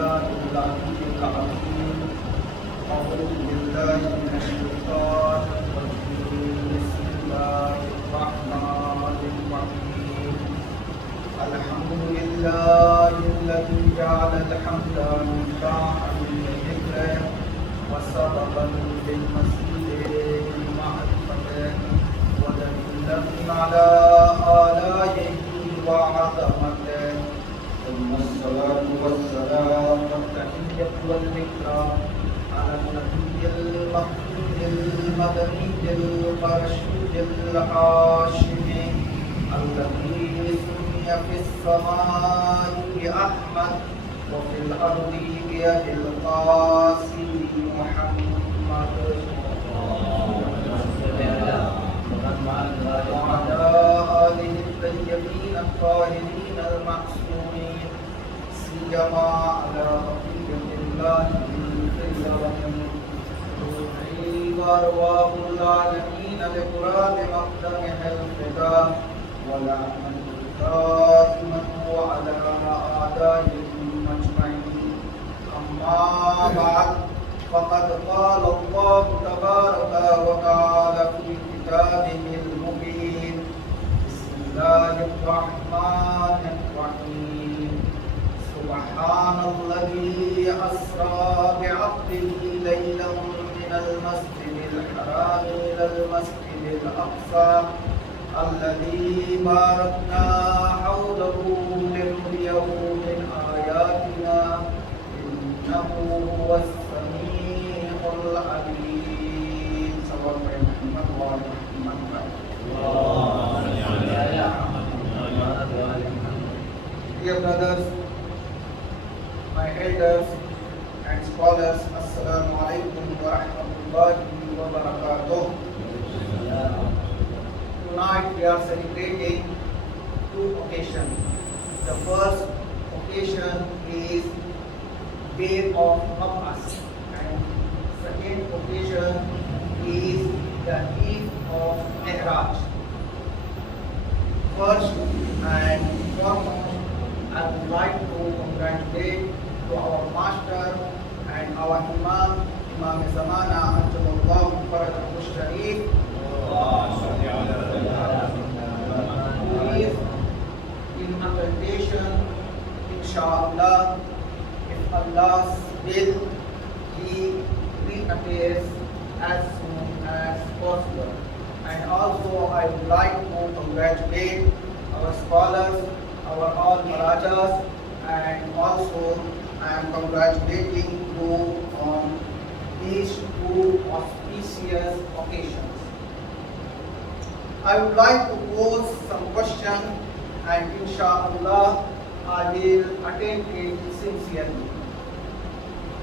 بالله العلي العظيم أعوذ بالله من الشيطان الرجيم بسم الله الرحمن الرحيم الحمد لله الذي جعل الحمد مفتاحا لذكره وسببا للمسير لمعرفته ودليلا على آلائه وعظمته ثم الصلاة والسلام والتحية والإكرام على النبي المحمود المدني القرشي الهاشمي الذي سمي في السماء أحمد وفي الأرض بالقاسم محمد وعلى آله الطيبين الطاهرين المعصومين سيما على بقية الله في الأرض روحي وأرواح العالمين لقراب مقدمه الفداء ولعنة دائما وعلى أعدائهم أجمعين أما بعد فقد قال الله تبارك وتعالى في كتابه المبين بسم الله الرحمن الرحيم سبحان الذي أسرى بعبده ليلا من المسجد الحرام إلى المسجد الأقصى الذي باركنا حوله لنريه من آياتنا إنه هو السميع العليم صلى الله عليه وسلم. Dear brothers, my elders and scholars, Assalamu alaikum wa rahmatullahi wa barakatuh. Tonight we are celebrating two occasions. The first occasion is Day of Abbas, and second occasion is the Eve of Mi'raj. First and foremost, I would like to congratulate to our master and our Imam, Imam Zamana, Anjalullah Faradahu Sharif, who is in accreditation, inshallah. If Allah's will, he reappears as soon as possible. And also I would like to congratulate our scholars, our all Marajas, and also I am congratulating you on these two auspicious occasions. I would like to pose some questions, and inshallah I will attend it sincerely.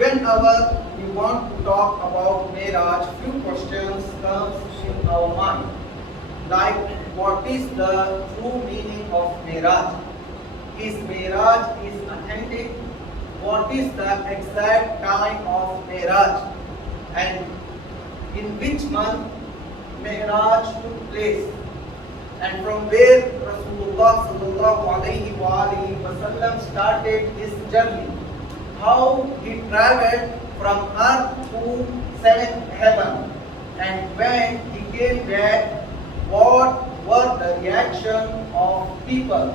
Whenever we want to talk about Mi'raj, few questions comes in our mind, like what is the true meaning of Mi'raj? Is Mi'raj authentic? What is the exact time of Mi'raj? And in which month Mi'raj took place? And from where Rasulullah sallallahu alaihi wasallam started his journey? How he traveled from earth to seventh heaven, and when he came back, what were the reaction of people?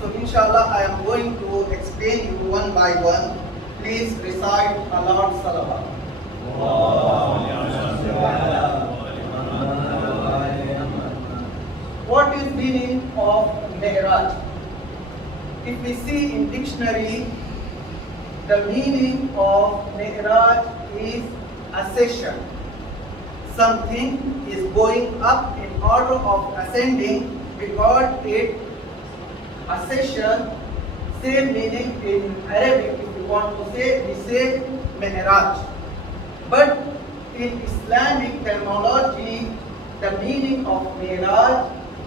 So inshallah I am going to explain you one by one. Please recite a Lord's Salawat. What is meaning of Mi'raj? If we see in dictionary, the meaning of Mi'raj is ascension. Something is going up in order of ascending. We call it ascension. Same meaning in Arabic. If you want to say, we say Mi'raj. But in Islamic terminology, the meaning of Mi'raj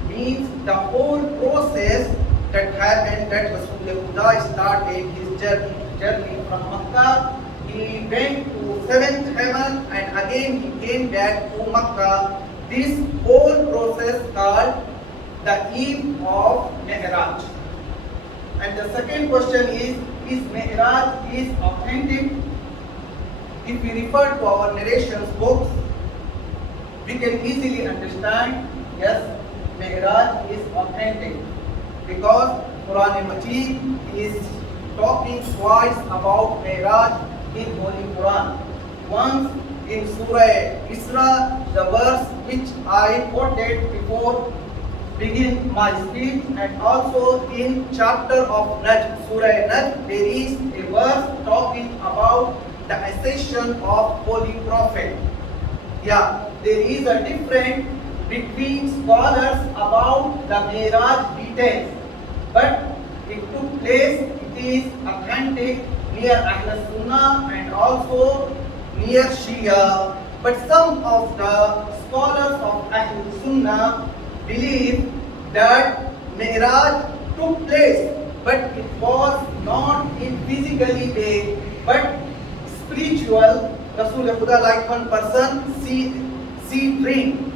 means the whole process that happened, that Rasulullah started his journey from Makkah. He went to seventh heaven and again he came back to Makkah. This whole process called the Eve of Mi'raj. And the second question is, is Mi'raj is authentic? If we refer to our narrations books, we can easily understand, yes, Mi'raj is authentic because Quran Majid is talking twice about Mi'raj in Holy Quran. Once in Surah Isra, the verse which I quoted before begin my speech, and also in chapter of Najm, Surah Najm, there is a verse talking about the accession of Holy Prophet. Yeah, there is a difference between scholars about the Mi'raj details, but it took place, it is authentic near Ahl Sunnah and also near Shia. But some of the scholars of Ahl Sunnah believe that Mi'raj took place, but it was not in physically way, but spiritual. Rasul Khuda, like one person see dream.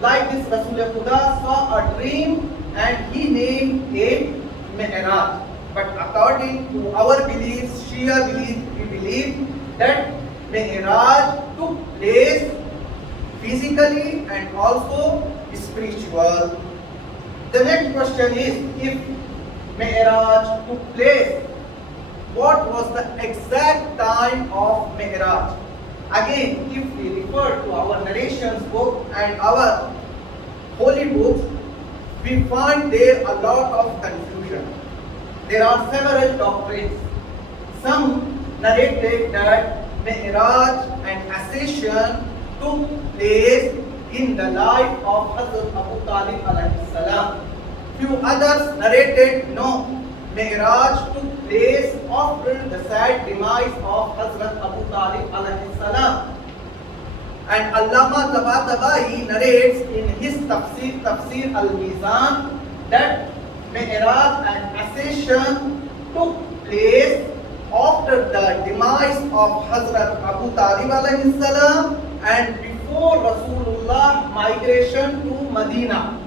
Like this, Rasul Khuda saw a dream and he named it Mi'raj. But according to our beliefs, Shia belief, we believe that Mi'raj took place physically and also spiritual. The next question is, if Mi'raj took place, what was the exact time of Mi'raj? Again, if we refer to our narrations book and our holy books, we find there a lot of confusion. There are several doctrines. Some narrated that Mi'raj and accession took place in the life of Hazrat Abu Talib alayhi salam. Few others narrated no, Mi'raj took place after the sad demise of Hazrat Abu Talib alayhi salam. And Allama Tabatabai narrates in his Tafsir al-Mizan, that Mi'raj and accession took place after the demise of Hazrat Abu Talib alayhi salam and before Rasulullah migration to Medina.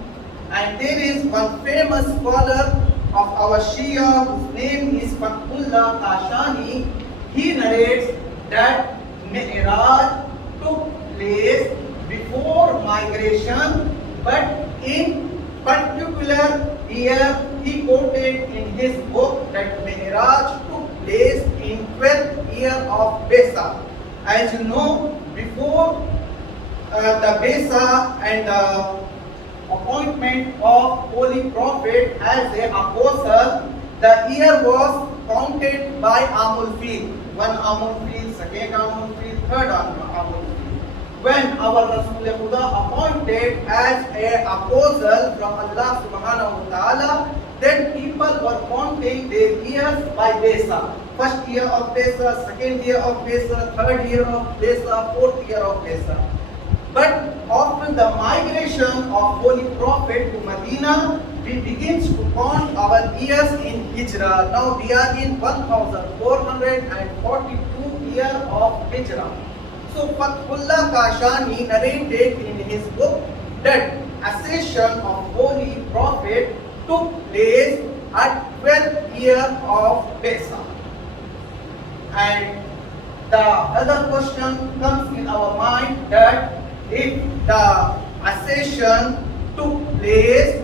And there is one famous scholar of our Shia whose name is Fathullah Kashani. He narrates that Mi'raj took place before migration, but in particular year he quoted in his book that Mi'raj took place in 12th year of Besa. As you know, before the Besa and the appointment of Holy Prophet as a apostle, the year was counted by Amul Fil. One Amul Fil, second Amul Fil, third Amul Fil. When our Rasul Khuda appointed as a apostle from Allah subhanahu wa ta'ala, then people were counting their years by Besa. First year of Besa, second year of Besa, third year of Besa, fourth year of Besa. But after the migration of Holy Prophet to Medina, we begin to count our years in Hijrah. Now we are in 1442 year of Hijrah. So Fathullah Kashani narrated in his book that accession of Holy Prophet took place at 12th year of Besa. And the other question comes in our mind that if the accession took place,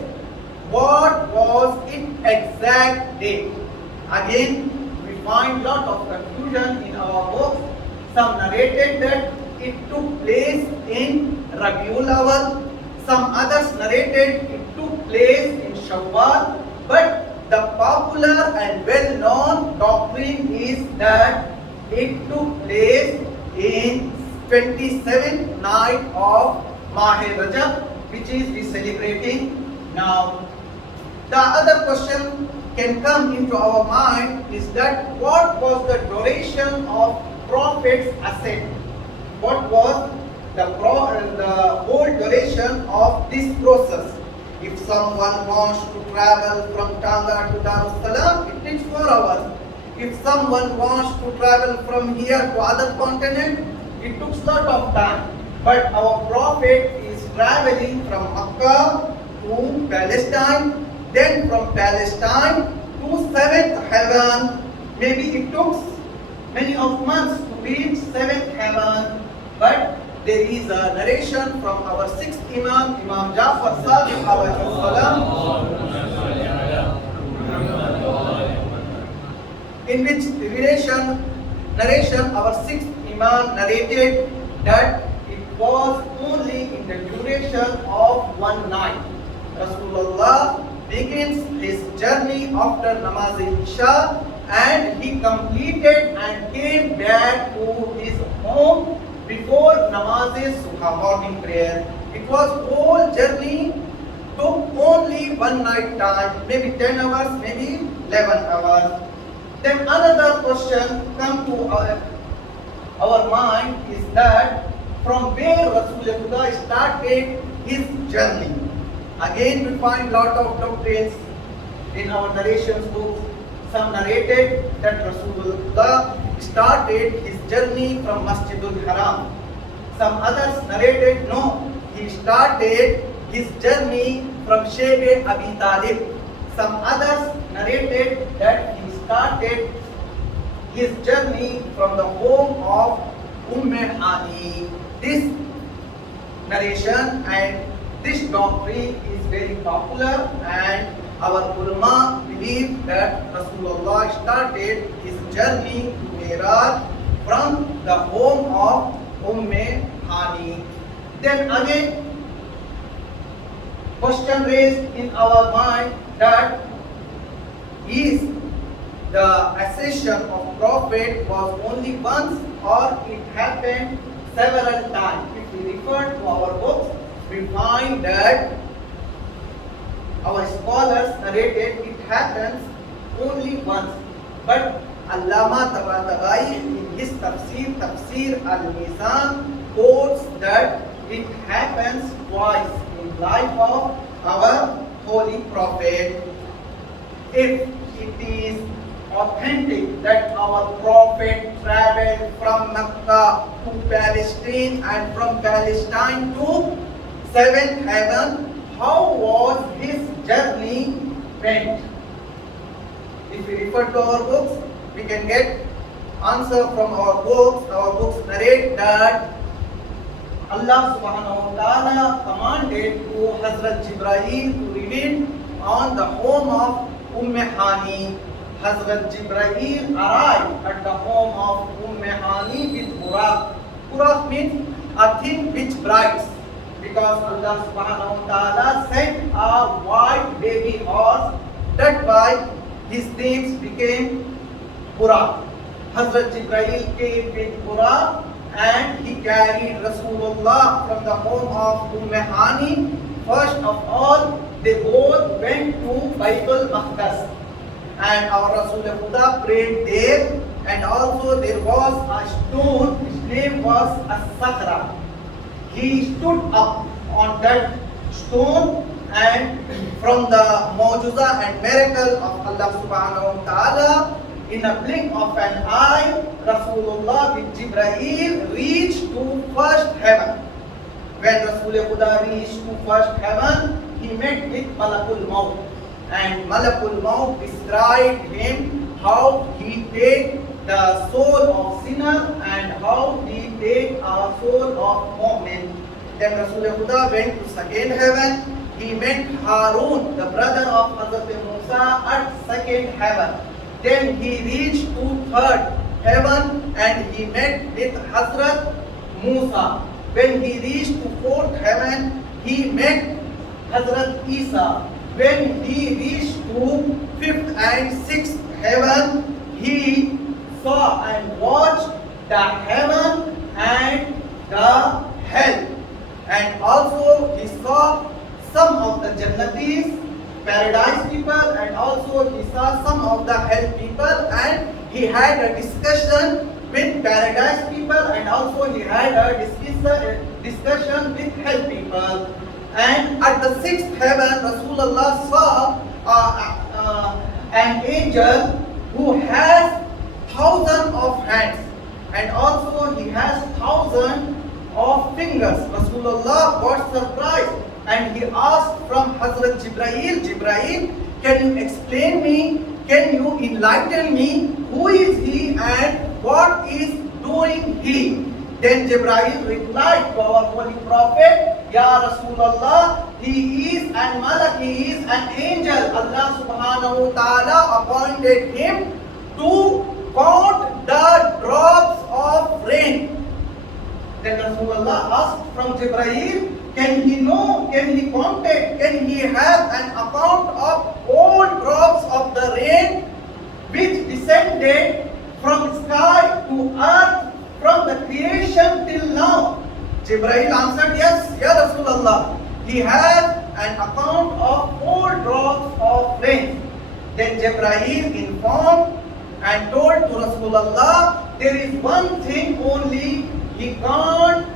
what was its exact date? Again, we find lot of confusion in our books. Some narrated that it took place in Rabiul Awal. Some others narrated it took place in Shawwal. But the popular and well-known doctrine is that it took place in 27th night of Mahe Rajab, which is we celebrating now. The other question can come into our mind is that what was the duration of Prophet's ascent? What was the whole duration of this process? If someone wants to travel from Tanga to Darussalam, it takes 4 hours. If someone wants to travel from here to other continent, it took a lot of time. But our Prophet is traveling from Makkah to Palestine, then from Palestine to 7th heaven, Maybe it took many of months to reach seventh heaven, but there is a narration from our sixth Imam, Imam Jafar Sadiq alayhi salam, in which narration our sixth Imam narrated that it was only in the duration of one night. Rasulullah begins his journey after Namaz Isha, and he completed and came back to his home before Namaz Subha morning prayer. It was whole journey took only one night time, maybe 10 hours, maybe 11 hours. Then another question come to our mind is that from where Rasulullah started his journey. Again we find lot of doctrines in our narrations books. Some narrated that Rasulullah started his journey from Masjidul Haram. Some others narrated no, he started his journey from Shebe Abi Talib. Some others narrated that he started his journey from the home of Hani. This narration and this doctrine is very popular, and our ulama believe that Rasulullah started his journey to Miraj from the home of Hani. Then again, question raised in our mind that is the accession of Prophet was only once or it happened several times. If we refer to our books, we find that our scholars narrated it happens only once. But Allama Tabatabai in his Tafsir al-Mizan quotes that it happens twice in life of our Holy Prophet. If it is authentic that our Prophet traveled from Mecca to Palestine and from Palestine to seventh heaven, how was his journey went? If we refer to our books, we can get answer from our books. Our books narrate that Allah subhanahu wa ta'ala commanded to Hazrat Jibreel to reveal on the home of Hani. Hazrat Jibreel arrived at the home of Hani with Buraq. Buraq means a thing which brights, because Allah subhanahu wa ta'ala sent a white baby horse. That's why his name became Buraq. Hazrat Jibreel came with Buraq and he carried Rasulullah from the home of Hani. First of all, they both went to Baitul Maqdas, and our Rasulullah prayed there, and also there was a stone, his name was As-Sakhra. He stood up on that stone, and from the mu'jiza and miracle of Allah subhanahu wa ta'ala, in a blink of an eye, Rasulullah with Jibreel reached to first heaven. When Rasulullah reached to first heaven, he met with Malakul Maut, and Malakul Maut described him how he take the soul of sinner and how he take a soul of mu'min. Then Rasulullah went to second heaven. He met Harun, the brother of Hazrat Musa, at second heaven. Then he reached to third heaven and he met with Hazrat Musa. When he reached to fourth heaven, he met Hazrat Isa. When he reached to fifth and sixth heaven, he saw and watched the heaven and the hell. And also he saw some of the Jannatis, paradise people, and also he saw some of the hell people, and he had a discussion with paradise people, and also he had a discussion with hell people. And at the sixth heaven, Rasulullah saw an angel who has 1,000 of hands, and also he has 1,000 of fingers. Rasulullah got surprised and he asked from Hazrat Jibreel, Jibreel, can you explain me, can you enlighten me? Who is he and what is doing he? Then Jibreel replied to our holy prophet, Ya Rasulullah, he is an malak, he is an angel. Allah subhanahu wa ta'ala appointed him to count the drops of rain. Then Rasulullah asked from Jibreel, can he know, can he contact, can he have an account of all drops of the rain which descended from sky to earth from the creation till now? Jibreel answered, yes, Ya Rasulullah. He has an account of all drops of rain. Then Jibreel informed and told to Rasulullah, there is one thing only, he can't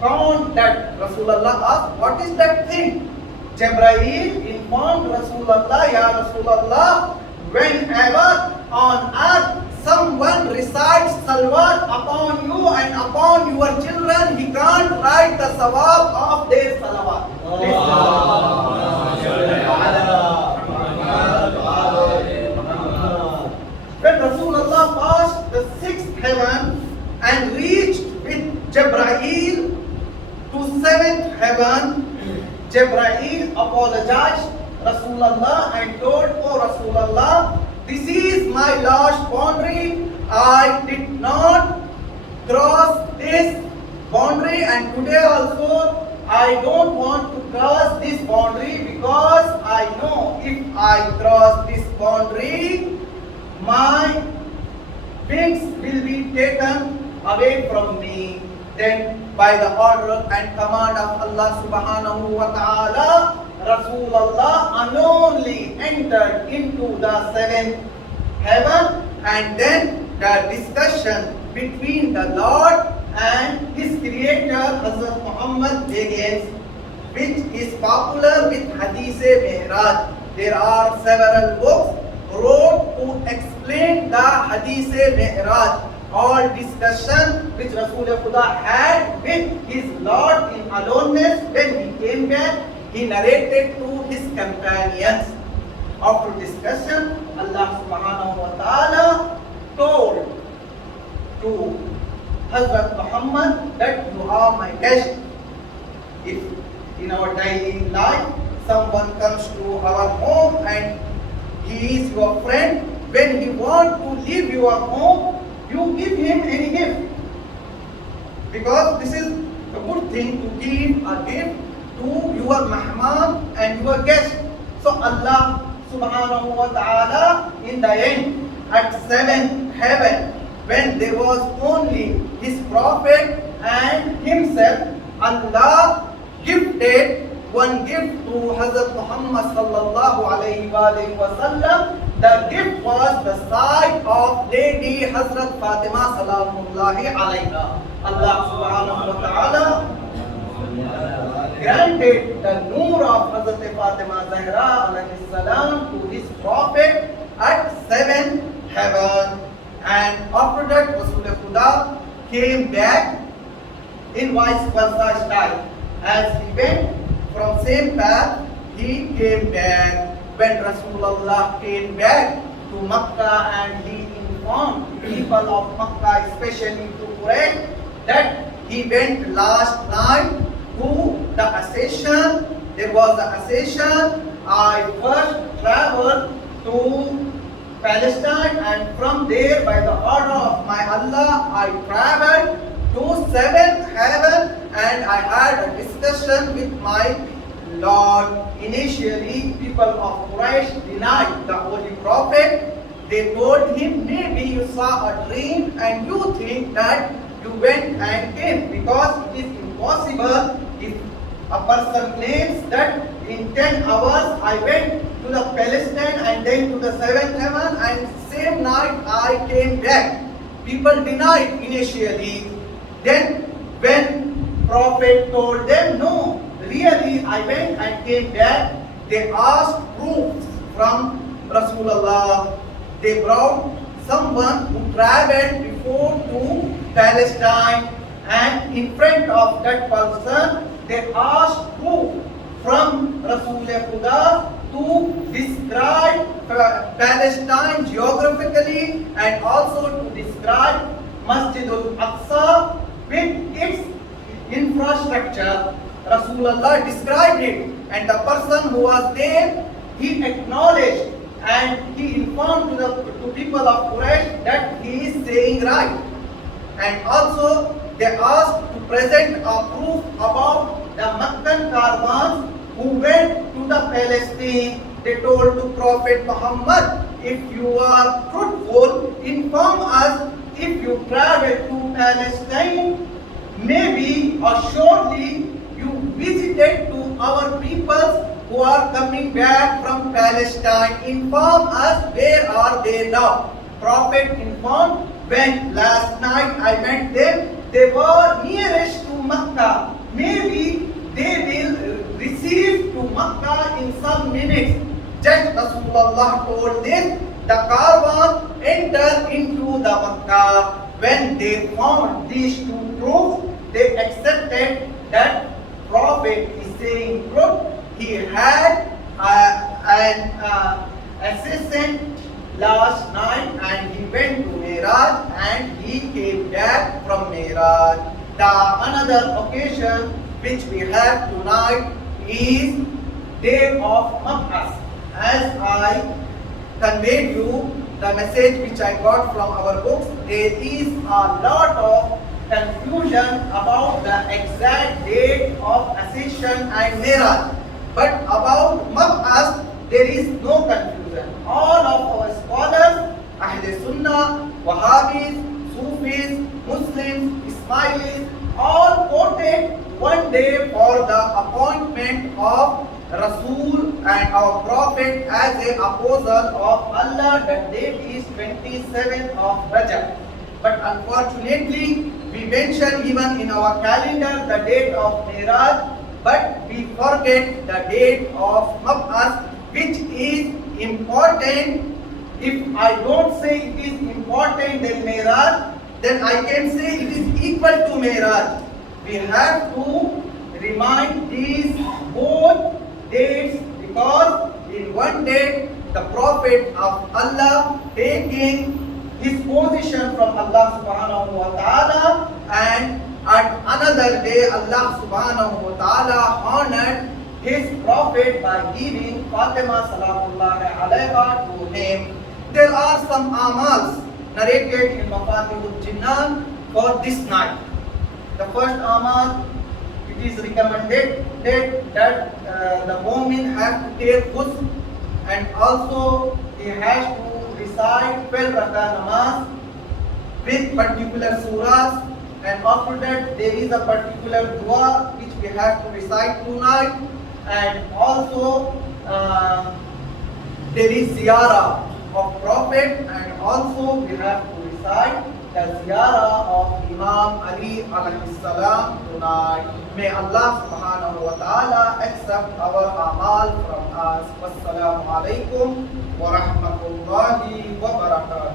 count that. Rasulullah asked, what is that thing? Jibreel informed Rasulullah, Ya Rasulullah, whenever on earth someone recites salawat upon you and upon your children, he can't write the sawab of their salawat. When Rasulullah passed the sixth heaven and reached with Jibreel to seventh heaven, Jibreel apologized Rasulullah and told, oh Rasulullah, this is my last boundary. I did not cross this boundary, and today also I don't want to cross this boundary because I know if I cross this boundary, my wings will be taken away from me. Then by the order and command of Allah subhanahu wa ta'ala, Rasulullah unknowingly entered into the seventh heaven, and then the discussion between the Lord and his creator Hazrat Muhammad begins, which is popular with Hadith-e-Mi'raj. There are several books wrote to explain the Hadith-e-Mi'raj, all discussion which Rasul Khuda had with his Lord in aloneness. When he came back, he narrated to his companions. After discussion, Allah subhanahu wa ta'ala told to Hazrat Muhammad that you are my guest. If in our daily life someone comes to our home and he is your friend, when he wants to leave your home, you give him any gift. Because this is a good thing to give a gift to your mahman and your guest. So Allah subhanahu wa ta'ala in the end at seventh heaven, when there was only his prophet and himself, Allah gifted one gift to Hazrat Muhammad sallallahu alayhi wa sallam. The gift was the sight of Lady Hazrat Fatima salamullahi alayha. Allah subhanahu wa ta'ala granted the nur of Hazrat Fatima Zahra alayhi salam to his prophet at seventh heaven. And after that, Rasul Khuda came back in vice versa style. As he went from same path, he came back. When Rasulullah came back to Makkah and he informed people of Makkah, especially to Quraysh, that he went last night to the accession. There was the accession. I first traveled to Palestine, and from there, by the order of my Allah, I traveled to seventh heaven, and I had a discussion with my Lord. Initially, people of Quraysh denied the Holy Prophet. They told him, maybe you saw a dream and you think that you went and came, because it is impossible if a person claims that in 10 hours I went to the Palestine and then to the seventh heaven and same night I came back. People denied initially. Then when Prophet told them, no, really I went and came back, they asked proofs from Rasulullah. They brought someone who traveled before to Palestine, and in front of that person they asked proof from Rasul Khuda to describe Palestine geographically and also to describe Masjid al-Aqsa with its infrastructure. Rasulullah described it, and the person who was there, he acknowledged and he informed to people of Quraysh that he is saying right. And also they asked to present a proof about the Meccan caravans who went to the Palestine. They told to Prophet Muhammad, if you are truthful, inform us if you travel to Palestine, maybe or surely you visited to our peoples who are coming back from Palestine. Inform us where are they now. Prophet informed, when last night I met them, they were nearest to Makkah. Maybe they will receive to Makkah in some minutes. Just Rasulullah told this, the caravan entered into the Makkah. When they found these two proofs, they accepted that Prophet is saying truth. He had an assistant last night and he went to Miraj and he came back from Miraj. The another occasion which we have tonight is Day of Mab'as. As I conveyed you the message which I got from our books, there is a lot of confusion about the exact date of Ascension and Miraj. But about Mab'as, there is no confusion. All of our scholars, Ahl Sunnah, Wahhabis, Sufis, Muslims, Ismailis, all quoted one day for the appointment of Rasul and our Prophet as an apostle of Allah. The date is 27th of Rajab. But unfortunately, we mention even in our calendar the date of Miraj, but we forget the date of Mab'as, which is important. If I don't say it is important than Miraj, then I can say it is equal to Miraj. We have to remind these both dates because in one date the Prophet of Allah taking his position from Allah subhanahu wa ta'ala, and at another day Allah subhanahu wa ta'ala honored his prophet by giving Fatima salamullahi alayha to him. There are some amals narrated in Mafatihul Jinnan for this night. The first amal, it is recommended that the mu'min has to take ghusl and also he has to recite 12 rakah namaz with particular surahs, and after that there is a particular dua which we have to recite tonight, and also there is ziyarah of Prophet, and also we have to recite the ziyarah of Imam Ali alayhi salam tonight. May Allah subhanahu wa ta'ala accept our amal from us. Wassalamu alaikum wa rahmatullahi wa barakatuh.